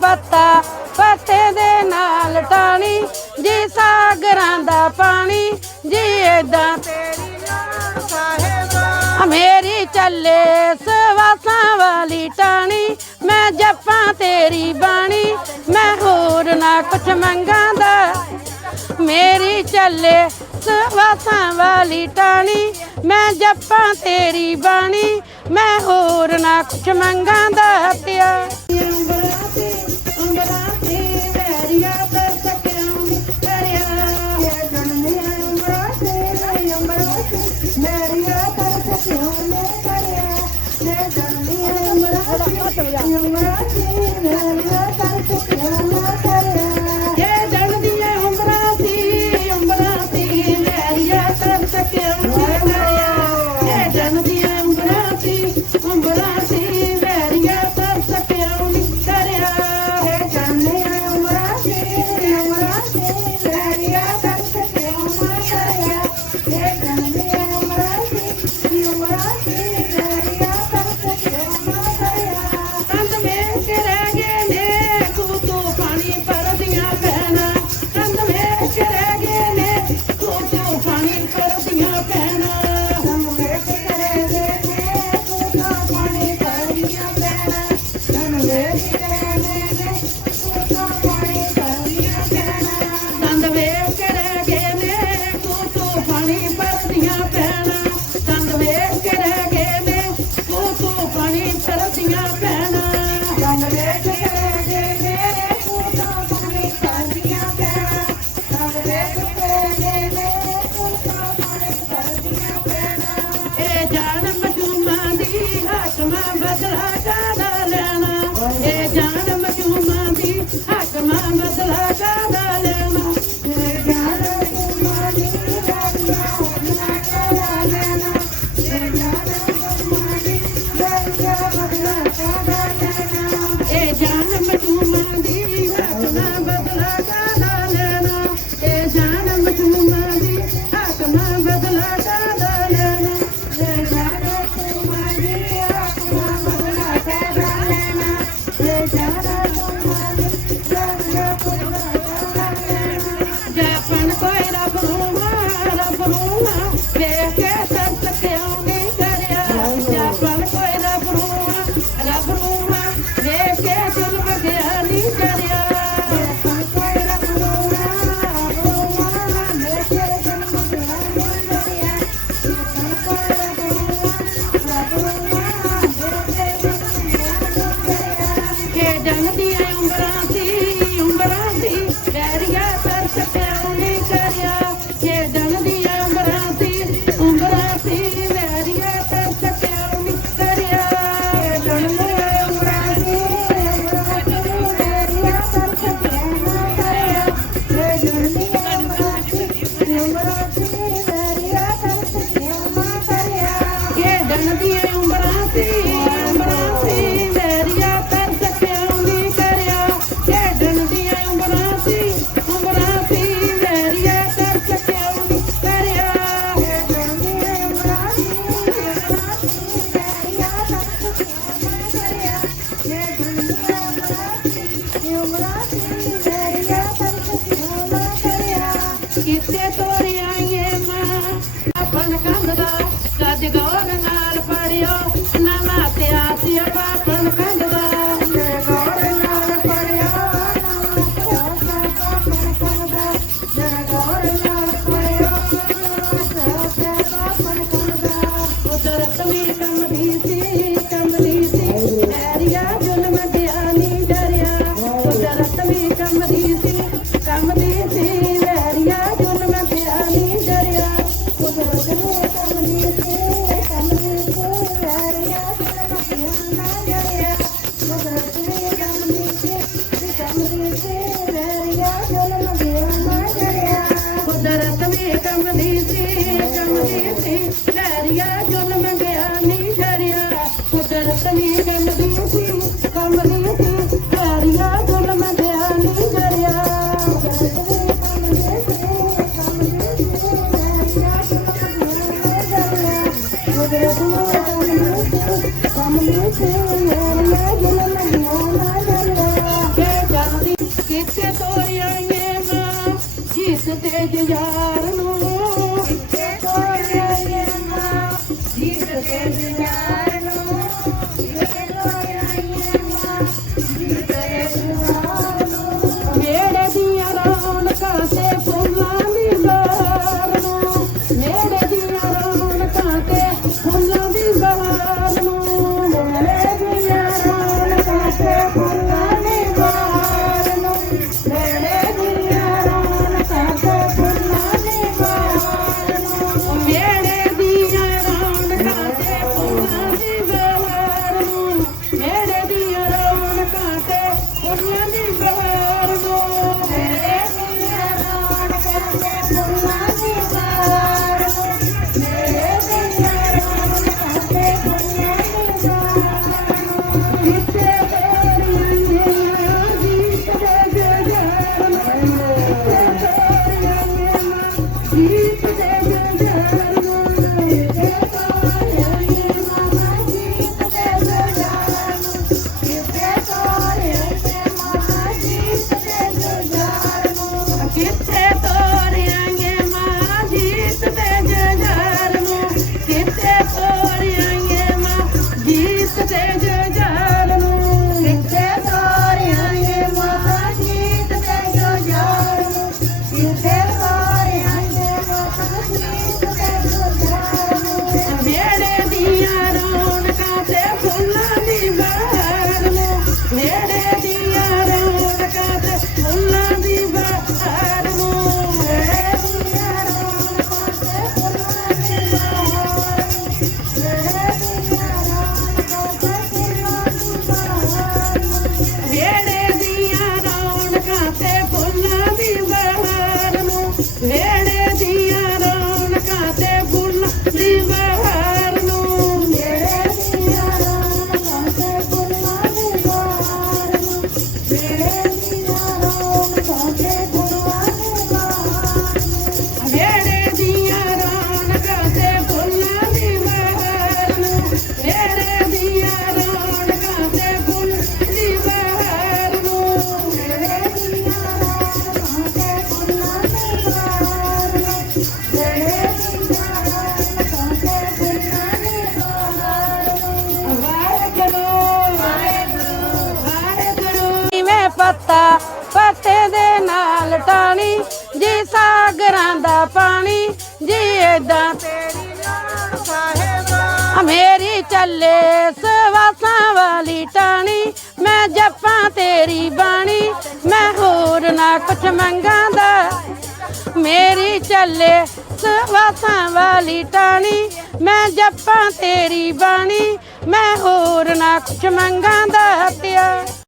ਪੱਤਾ, ਪੱਤੇ ਦੇ ਨਾਲ ਟਾਣੀ, ਜੀ ਸਾਗਰਾਂ ਦਾ ਪਾਣੀ, ਜੀ ਏਦਾਂ ਮੇਰੀ ਚੱਲੇ, ਸਵਾਸਾਂ ਵਾਲੀ ਟਾਣੀ, ਮੈਂ ਜਪਾਂ ਤੇਰੀ ਬਾਣੀ, ਮੈਂ ਹੋਰ ਨਾ ਕੁਛ ਮੰਗਾਂ ਦਾ ਮੇਰੀ ਚੱਲੇ, ਸਵਾਸਾਂ ਵਾਲੀ ਟਾਣੀ, ਮੈਂ ਜਪਾਂ ਤੇਰੀ ਬਾਣੀ, ਮੈਂ ਹੋਰ ਨਾ ਕੁਛ ਮੰਗਾਂਦਾ, ਪਿਆ। Thank you. ਯਾਰ ਨੂੰ ਕਿੱਥੇ ਤੋਰਿਆ ਨਾ ਜੀਤ ਤੇ ਜਿਆ ਪੱਤਾ, ਪੱਤੇ ਦੇ ਨਾਲ ਟਾਣੀ, ਜੀ ਸਾਗਰਾਂ ਦਾ ਪਾਣੀ, ਜੀ ਏਦਾਂ ਮੇਰੀ ਚੱਲੇ ਸਵਾਸਾਂ ਵਾਲੀ ਟਾਣੀ, ਮੈਂ ਜਪਾਂ ਤੇਰੀ ਬਾਣੀ, ਮੈਂ ਹੋਰ ਨਾ ਕੁਛ ਮੰਗਾਂ ਦਾ ਮੇਰੀ ਚੱਲੇ ਸਵਾਸਾਂ ਵਾਲੀ ਟਾਣੀ, ਮੈਂ ਜਪਾਂ ਤੇਰੀ ਬਾਣੀ, ਮੈਂ ਹੋਰ ਨਾ ਕੁਛ ਮੰਗਾਂ ਦਾ ਹੱਤਿਆ।